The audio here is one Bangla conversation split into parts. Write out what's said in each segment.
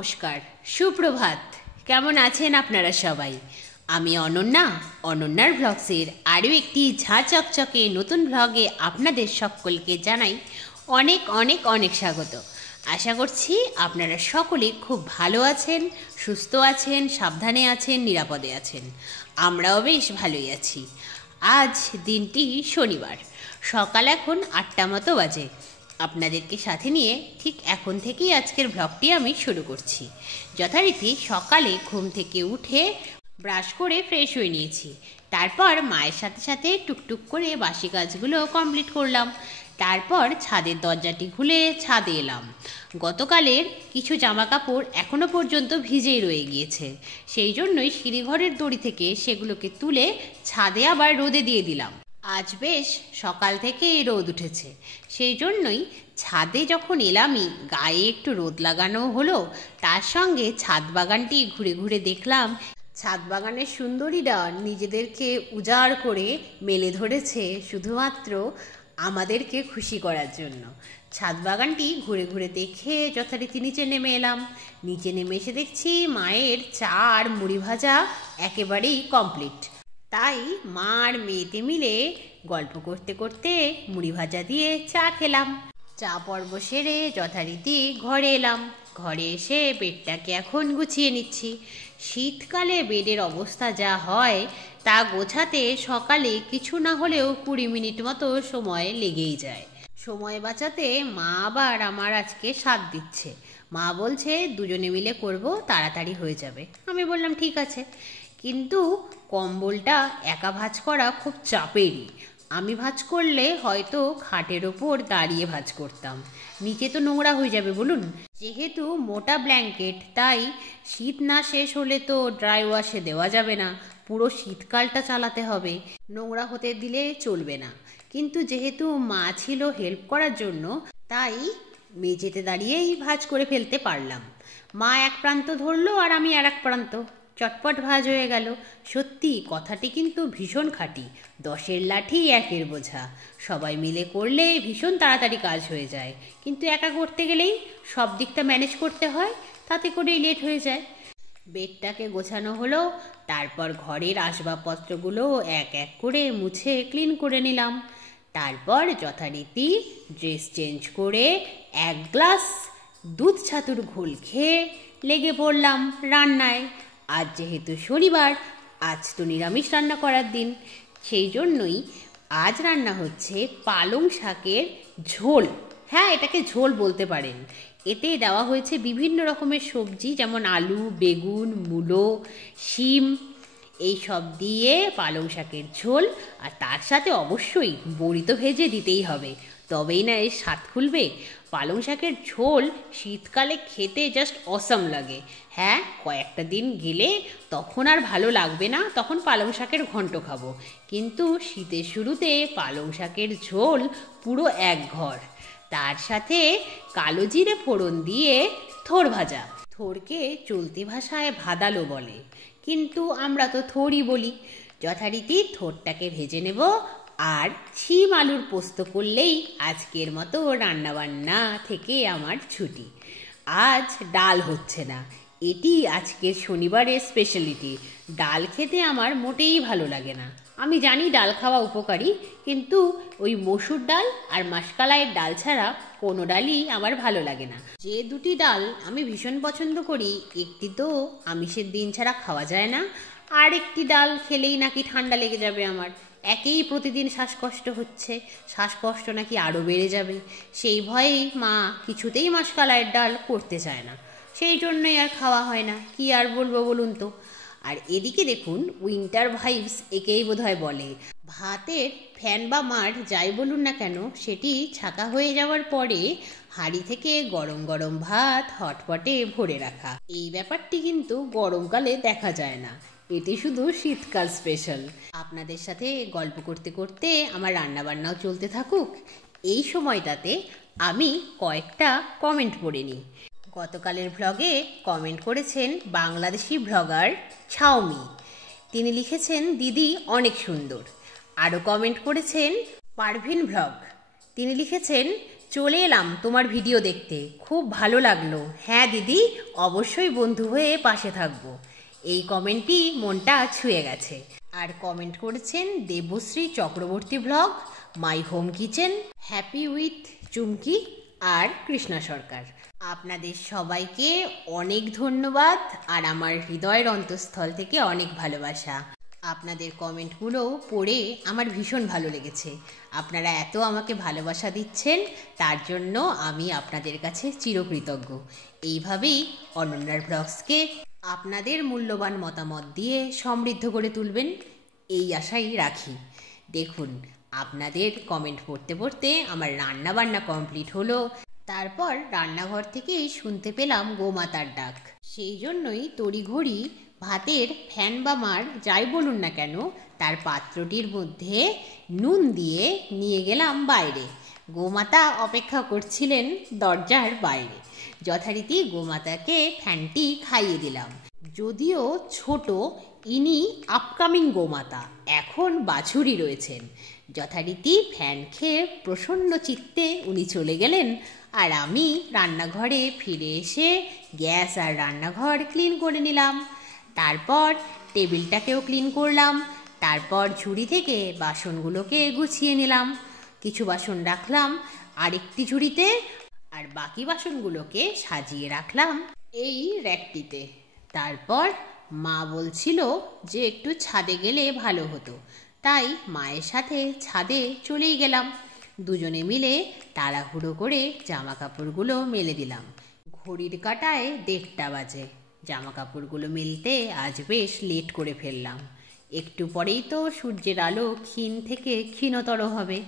নমস্কার, সুপ্রভাত। কেমন আছেন আপনারা সবাই? আমি অনন্যা, অনন্যার ব্লগসের আরও একটি ঝাঁ চকচকে নতুন ব্লগে আপনাদের সকলকে জানাই অনেক অনেক অনেক স্বাগত। আশা করছি আপনারা সকলে খুব ভালো আছেন, সুস্থ আছেন, সাবধানে আছেন, নিরাপদে আছেন। আমরাও বেশ ভালোই আছি। আজ দিনটি শনিবার, সকাল এখন 8টা মতো বাজে। আপনাদেরকে সাথে নিয়ে ঠিক এখন থেকেই আজকের ব্লগটি আমি শুরু করছি। যথারীতি সকালে ঘুম থেকে উঠে ব্রাশ করে ফ্রেশ হয়ে নিয়েছি। তারপর মায়ের সাথে সাথে টুকটুক করে বাসি কাজগুলো কমপ্লিট করলাম। তারপর ছাদের দরজাটি খুলে ছাদে এলাম। গতকালের কিছু জামা কাপড় এখনও পর্যন্ত ভিজেই রয়ে গিয়েছে, সেই জন্যই সিঁড়িঘরের দড়ি থেকে সেগুলোকে তুলে ছাদে আবার রোদে দিয়ে দিলাম। আজ বেশ সকাল থেকে রোদ উঠেছে, সেই জন্যই ছাদে যখন এলামই গায়ে একটু রোদ লাগানো হলো। তার সঙ্গে ছাদ বাগানটি ঘুরে ঘুরে দেখলাম। ছাদ বাগানের সুন্দরীরা নিজেদেরকে উজাড় করে মেলে ধরেছে শুধুমাত্র আমাদেরকে খুশি করার জন্য। ছাদ বাগানটি ঘুরে ঘুরে দেখে যথারীতি নিচে নেমে এলাম। নিচে নেমে এসে দেখছি মায়ের চা আর মুড়ি ভাজা একেবারেই কমপ্লিট। তাই মা আর মেয়েতে মিলে গল্প করতে করতে মুড়ি ভাজা দিয়ে চা খেলাম। চা পর্ব সেরে যথারীতি ঘরে এলাম। ঘরে এসে বেডটাকে এখন গুছিয়ে নিচ্ছি। শীতকালে বেডের অবস্থা যা হয় তা গোছাতে সকালে কিছু না হলেও 20 মিনিট মতো সময় লেগেই যায়। সময় বাঁচাতে মা আবার আমার আজকে সাথ দিচ্ছে। মা বলছে দুজনে মিলে করব, তাড়াতাড়ি হয়ে যাবে। আমি বললাম ঠিক আছে, কিন্তু কম্বলটা একা ভাঁজ করা খুব চাপেরই। আমি ভাঁজ করলে হয়তো খাটের ওপর দাঁড়িয়ে ভাঁজ করতাম, নিচে তো নোংরা হয়ে যাবে বলুন। যেহেতু মোটা ব্ল্যাঙ্কেট, তাই শীত না শেষ হলে তো ড্রাই ওয়াশে দেওয়া যাবে না, পুরো শীতকালটা চালাতে হবে, নোংরা হতে দিলে চলবে না। কিন্তু যেহেতু মা ছিল হেল্প করার জন্য, তাই মেঝেতে দাঁড়িয়েই ভাঁজ করে ফেলতে পারলাম। মা এক প্রান্ত ধরলো আর আমি আর এক প্রান্ত, চটপট ভাঁজ হয়ে গেল। সত্যি কথাটি কিন্তু ভীষণ খাঁটি, 10-এর লাঠি 1-এর বোঝা। সবাই মিলে করলে ভীষণ তাড়াতাড়ি কাজ হয়ে যায়, কিন্তু একা করতে গেলেই সব দিকটা ম্যানেজ করতে হয়, তাতে করেই লেট হয়ে যায়। বেডটাকে গোছানো হলো, তারপর ঘরের আসবাবপত্রগুলো এক এক করে মুছে ক্লিন করে নিলাম। তারপর যথারীতি ড্রেস চেঞ্জ করে 1 গ্লাস দুধ ছাতুর ঘোল খেয়ে লেগে পড়লাম রান্নায়। আজ যেহেতু শনিবার, আজ তো নিরামিষ রান্না করার দিন, সেই জন্যই আজ রান্না হচ্ছে পালং শাকের ঝোল। হ্যাঁ, এটাকে ঝোল বলতে পারেন। এতে দেওয়া হয়েছে বিভিন্ন রকমের সবজি, যেমন আলু, বেগুন, মূলো, শিম, এই সব দিয়ে পালং শাকের ঝোল। আর তার সাথে অবশ্যই বড়ি তো ভেজে দিতেই হবে, তবেই না এর স্বাদ খুলবে। পালং শাকের ঝোল শীতকালে খেতে জাস্ট অসাম লাগে। হ্যাঁ, কয়েকটা দিন গেলে তখন আর ভালো লাগবে না, তখন পালং শাকের ঘন্ট খাবো, কিন্তু শীতের শুরুতে পালং শাকের ঝোল পুরো এক ঘর। তার সাথে কালো জিরে ফোড়ন দিয়ে থোড় ভাজা। থোড়কে চলতি ভাষায় ভাদালো বলে, কিন্তু আমরা তো থোড়ই বলি। যথারীতি থোড়টাকে ভেজে নেব, আর শিম আলুর পোস্ত করলেই আজকের মতো রান্নাবান্না থেকে আমার ছুটি। আজ ডাল হচ্ছে না, এটি আজকের শনিবারের স্পেশালিটি। ডাল খেতে আমার মোটেই ভালো লাগে না। আমি জানি ডাল খাওয়া উপকারী, কিন্তু ওই মসুর ডাল আর মাসকালাইয়ের ডাল ছাড়া কোনো ডালই আমার ভালো লাগে না। যে দুটি ডাল আমি ভীষণ পছন্দ করি, একটি তো আমিষের দিন ছাড়া খাওয়া যায় না, আর একটি ডাল খেলেই নাকি ঠান্ডা লেগে যাবে আমার। একেই প্রতিদিন শ্বাসকষ্ট হচ্ছে, শ্বাসকষ্ট নাকি আরও বেড়ে যাবে। সেই ভয়েই মা কিছুতেই মাসকালাইয়ের ডাল করতে চায় না, সেই জন্যই আর খাওয়া হয় না। কি আর বলবো বলুন তো। আর এদিকে দেখুন, উইন্টার ভাইবস একেই বোধহয় বলে। ভাতের ফ্যান বা মাঠ যাই বলুন না কেন, সেটি ছাকা হয়ে যাওয়ার পরে হাঁড়ি থেকে গরম গরম ভাত হটপটে ভরে রাখা, এই ব্যাপারটি কিন্তু গরমকালে দেখা যায় না, এটি শুধু শীতকাল স্পেশাল। আপনাদের সাথে গল্প করতে করতে আমার রান্নাবান্নাও চলতে থাকুক। এই সময়টাতে আমি কয়েকটা কমেন্ট পড়ে নিই। গতকালের ভ্লগে কমেন্ট করেছেন বাংলাদেশি ব্লগার ছাউমি। তিনি লিখেছেন দিদি অনেক সুন্দর। আরও কমেন্ট করেছেন পারভিন ব্লগ। তিনি লিখেছেন চলে এলাম তোমার ভিডিও দেখতে, খুব ভালো লাগলো। হ্যাঁ দিদি, অবশ্যই বন্ধু হয়ে পাশে থাকবো। এই কমেন্টই মনটা ছুঁয়ে গেছে। আর কমেন্ট করেছেন Debashree Chakraborty blog, my home kitchen, happy with Chumki আর কৃষ্ণা সরকার। আপনাদের সবাইকে অনেক ধন্যবাদ আর আমার হৃদয়ের অন্তঃস্থল থেকে অনেক ভালোবাসা। আপনাদের কমেন্টগুলো পড়ে আমার ভীষণ ভালো লেগেছে। আপনারা এত আমাকে ভালোবাসা দিচ্ছেন, তার জন্য আমি আপনাদের কাছে চিরকৃতজ্ঞ। এইভাবেই অনন্যার ব্লগসকে আপনাদের মূল্যবান মতামত দিয়ে সমৃদ্ধ করে তুলবেন, এই আশাই রাখি। দেখুন, আপনাদের কমেন্ট পড়তে পড়তে আমার রান্না বান্না কমপ্লিট হলো। তারপর রান্নাঘর থেকেই শুনতে পেলাম গোমাতার ডাক। সেই জন্যই তড়িঘড়ি ভাতের ফ্যান বা মার যাই বলুন না কেন, তার পাত্রটির মধ্যে নুন দিয়ে নিয়ে গেলাম বাইরে। গোমাতা অপেক্ষা করছিলেন দরজার বাইরে। যথারীতি গোমাতাকে ফ্যানটি খাইয়ে দিলাম। যদিও ছোট, ইনি আপকামিং গোমাতা, এখন বাছুরি রয়েছেন। যথারীতি ফ্যান খেয়ে প্রসন্ন চিত্তে উনি চলে গেলেন, আর আমি রান্নাঘরে ফিরে এসে গ্যাস আর রান্নাঘর ক্লিন করে নিলাম। তারপর টেবিলটাকেও ক্লিন করলাম। তারপর ঝুড়ি থেকে বাসনগুলোকে গুছিয়ে নিলাম। কিছু বাসন রাখলাম আরেকটি ঝুড়িতে, আর বাকি বাসনগুলোকে সাজিয়ে রাখলাম এই র্যাকটিতে। তারপর মা বলছিল যে একটু ছাদে গেলে ভালো হতো, তাই মায়ের সাথে ছাদে চলেই গেলাম। দুজনে মিলে তাড়াহুড়ো করে জামা কাপড়গুলো মেলে দিলাম। ঘড়ির কাঁটায় 1:30 বাজে। জামা কাপড়গুলো মেলতে আজ বেশ লেট করে ফেললাম। একটু পরেই তো সূর্যের আলো ক্ষীণ থেকে ক্ষীণতর হবে।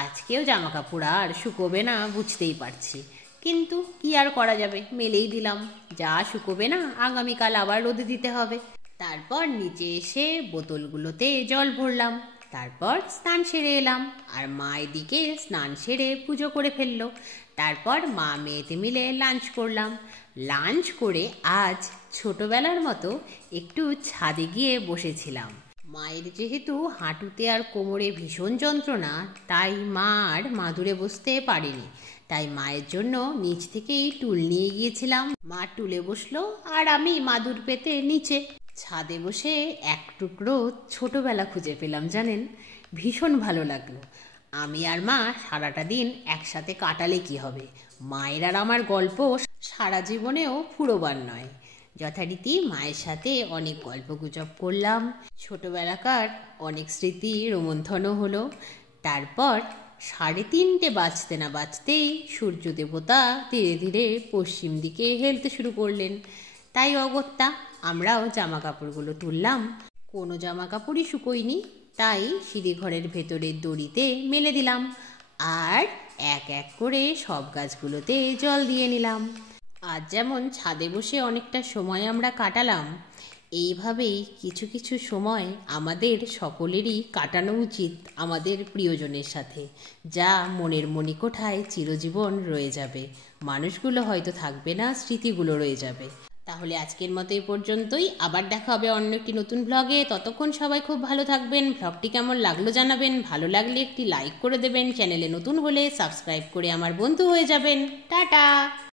আজকেও জামা কাপড় আর শুকোবে না বুঝতেই পারছি, কিন্তু কি আর করা যাবে, মেলেই দিলাম। যা শুকোবে না আগামীকাল আবার রোদে দিতে হবে। তারপর নিচে এসে বোতলগুলোতে জল ভরলাম। তারপর স্নান সেরে এলাম, আর মা এদিকে স্নান সেরে পুজো করে ফেললো। তারপর মা মেয়েতে মিলে লাঞ্চ করলাম। লাঞ্চ করে আজ ছোটবেলার মতো একটু ছাদে গিয়ে বসেছিলাম। মায়ের যেহেতু হাঁটুতে আর কোমরে ভীষণ যন্ত্রণা, তাই মা আর মাদুরে বসতে পারেনি। তাই মায়ের জন্য নিচ থেকেই টুল নিয়ে গিয়েছিলাম। মা টুলে বসলো আর আমি মাদুর পেতে নিচে। ছাদে বসে এক টুকরো ছোটবেলা খুঁজে পেলাম জানেন, ভীষণ ভালো লাগলো। আমি আর মা সারাটা দিন একসাথে কাটালে কি হবে, মায়ের আর আমার গল্প সারা জীবনেও ফুরোবার নয়। যথারীতি মায়ের সাথে অনেক গল্পগুজব করলাম, ছোটবেলাকার অনেক স্মৃতি রোমন্থনও হলো। তারপর 3:30 বাজতে না বাজতেই সূর্য দেবতা ধীরে ধীরে পশ্চিম দিকে হেলতে শুরু করলেন। তাই অগত্যা আমরাও জামা কাপড়গুলো তুললাম। কোনো জামা কাপড়ই শুকোয়নি, তাই সিঁড়িঘরের ভেতরের দড়িতে মেলে দিলাম, আর এক এক করে সব গাছগুলোতে জল দিয়ে নিলাম। আজ যেমন ছাদে বসে অনেকটা সময় আমরা কাটালাম, এইভাবেই কিছু কিছু সময় আমাদের সকলেরই কাটানো উচিত আমাদের প্রিয়জনের সাথে, যা মনের মণিকোঠায় চিরজীবন রয়ে যাবে। মানুষগুলো হয়তো থাকবে না, স্মৃতিগুলো রয়ে যাবে। তাহলে আজকের মতো এই পর্যন্তই। আবার দেখা হবে অন্য একটি নতুন ব্লগে। ততক্ষণ সবাই খুব ভালো থাকবেন। ব্লগটি কেমন লাগলো জানাবেন। ভালো লাগলে একটি লাইক করে দেবেন। চ্যানেলে নতুন হলে সাবস্ক্রাইব করে আমার বন্ধু হয়ে যাবেন। টাটা।